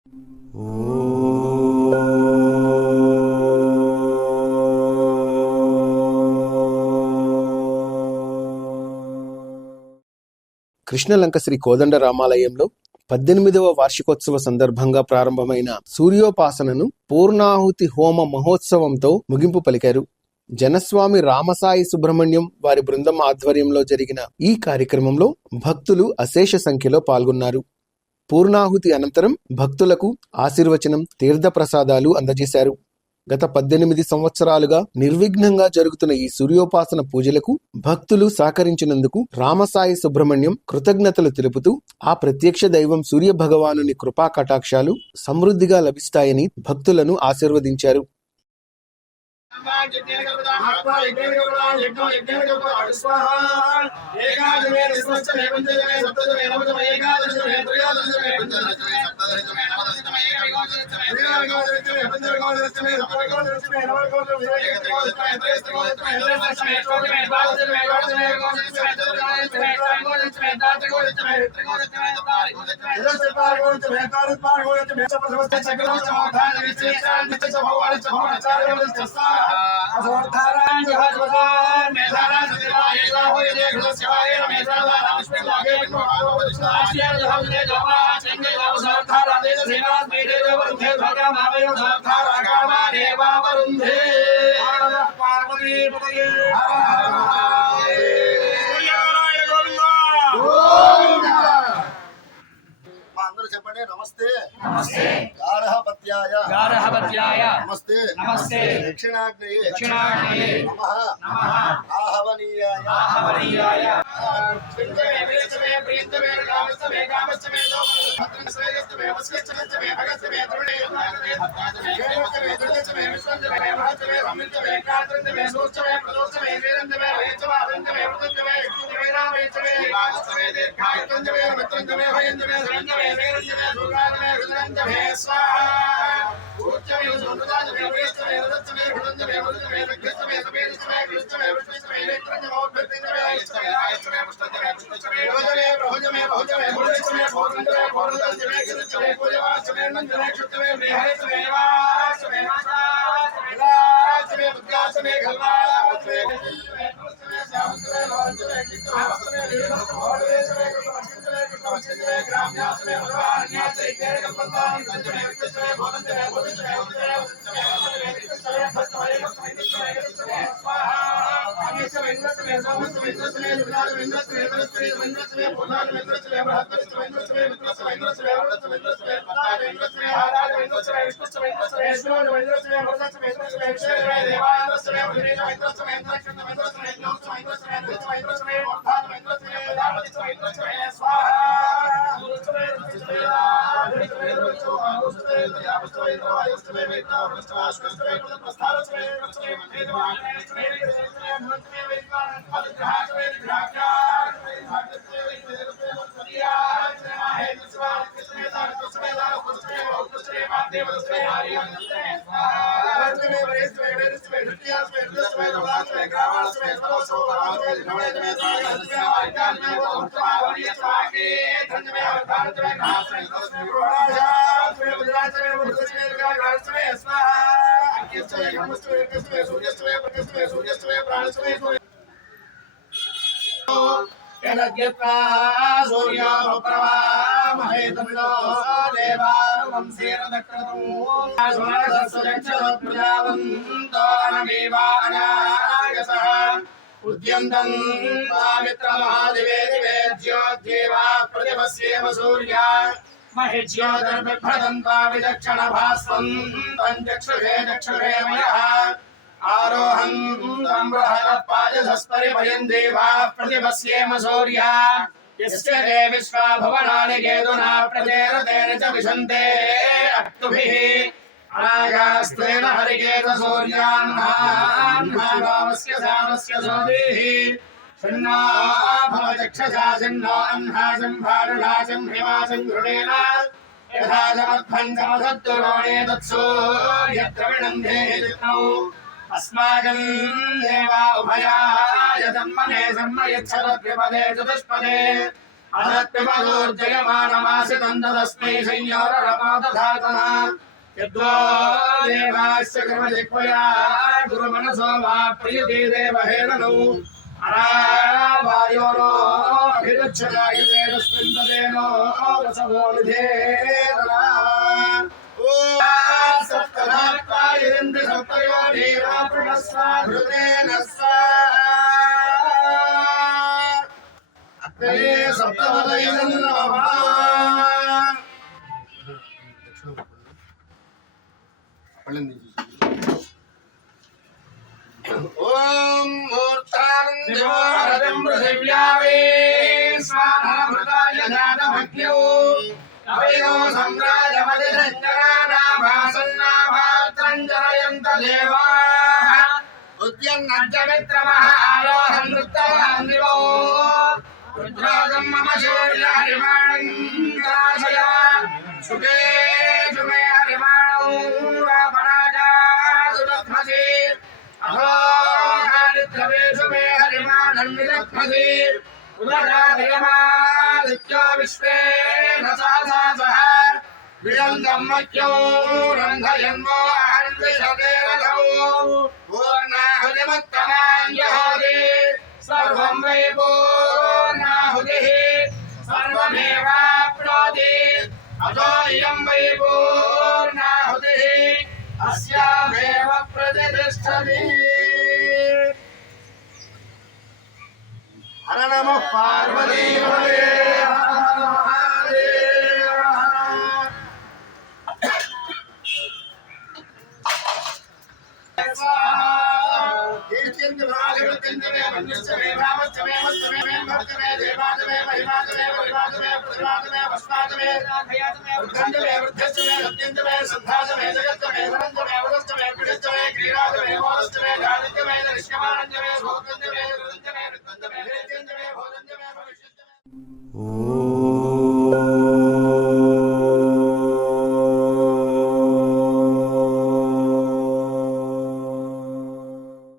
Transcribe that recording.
కృష్ణలంక శ్రీ కోదండరామాలయంలో 18వ వార్షికోత్సవ సందర్భంగా ప్రారంభమైన సూర్యోపాసనను పూర్ణాహుతి హోమ మహోత్సవంతో ముగింపు పలికారు. జనస్వామి రామసాయి సుబ్రహ్మణ్యం వారి బృందం ఆధ్వర్యంలో జరిగిన ఈ కార్యక్రమంలో భక్తులు అశేష సంఖ్యలో పాల్గొన్నారు. పూర్ణాహుతి అనంతరం భక్తులకు ఆశీర్వచనం, తీర్థప్రసాదాలు అందజేశారు. గత 18 సంవత్సరాలుగా నిర్విఘ్నంగా జరుగుతున్న ఈ సూర్యోపాసన పూజలకు భక్తులు సహకరించినందుకు రామసాయి సుబ్రహ్మణ్యం కృతజ్ఞతలు తెలుపుతూ ఆ ప్రత్యక్ష దైవం సూర్య భగవానుని కృపా కటాక్షాలు సమృద్ధిగా లభిస్తాయని భక్తులను ఆశీర్వదించారు. అందరూ చెప్పండి. నమస్తే నమస్తే గార్హపత్యాయ నమస్తే నమస్తే దక్షిణాగ్నయే నమః ఆహవనీయాయ आरोहं देवा प्रतिपश्येम सूर्या यस्य देविश्वा भुवनानि केतुना प्रचेरतेन च विशन्ते अक्तुभिः अनागास्तेन हरिकेत सूर्यान्नान्नागामस्य सामस्य सोदेः शन्नो भवचक्षसा शन्नो अह्नासं भारुणासं हिमासं घृणेन यथा समद्भञ्जमसद्दुरोणे तत्सूर्यद्रविणं देहितौ अस्माकं देवा उभयाय धम्मने सम्मयच्छदद्विपदे चतुष्पदे अदत्पिबदोर्जयमानमासि तन्ददस्मै संयोररमादधातनः यद्वा देवास्य कर्मजिह्वया गुरुमनसो वा प्रियते देवहेननु अरावायोनो अभिरुच्छदायुते तस्मिन् तदेनो वसवो निधेरना ओ सप्तधात्वायिन्द्र सप्तयो वीराप्रणस्वा धृतेन स्वा अग्ने सप्तपदयन् नमः ओम मूर्तानंदो पृथिव्यावे स्वाहामृताय जातमग्न्यो कवयो सम्राजमदिधञ्जनाभासन्नाभात्रञ्जनयन्त देवाः उद्यन्नज्जमित्रमः आरोहं नृत्तवान्दिवो रुद्रागं मम शौर्यहरिमाणङ्काशया सुखे सुमे हरिमाणौ रापराजा सुरत्मसि अहोहारिद्रवेषु मे हरिमाणन्निरत्मसि उदराधियमादित्यो विश्वे न सहसा सह विरन्दं मह्यो रन्धयन्मो अहन्विषते रथौ पूर्णाहुतिमुत्तमाञ्जहोति सर्वं वै पूर्णाहुतिः सर्वमेवाप्नोति अतो इयं वै पूर्णाहुतिः अस्यामेव प्रतिष्ठति हर नमः पार्वती पतये हर हर महादेव कीर्त्यन्त भागवत्यन्त मे मन्यश्च मे भावश्च मे मश्च मे मे भक्त मे देवाच मे महिमाच मे परिवाच मे प्रतिवाच मे वस्ताच मे राघयाच मे वृद्धञ्च मे वृद्धश्च मे सत्यञ्च मे श्रद्धाच मे जगच्च मे धनञ्च मे वदश्च मे पीडश्च मे क्रीडाच मे मोदश्च मे जातिश्च मे निष्कमानञ्च मे भोगञ्च मे रुदञ्च मे नृत्यञ्च मे वेद्यञ्च मे भोजञ्च मे भविष्यञ्च मे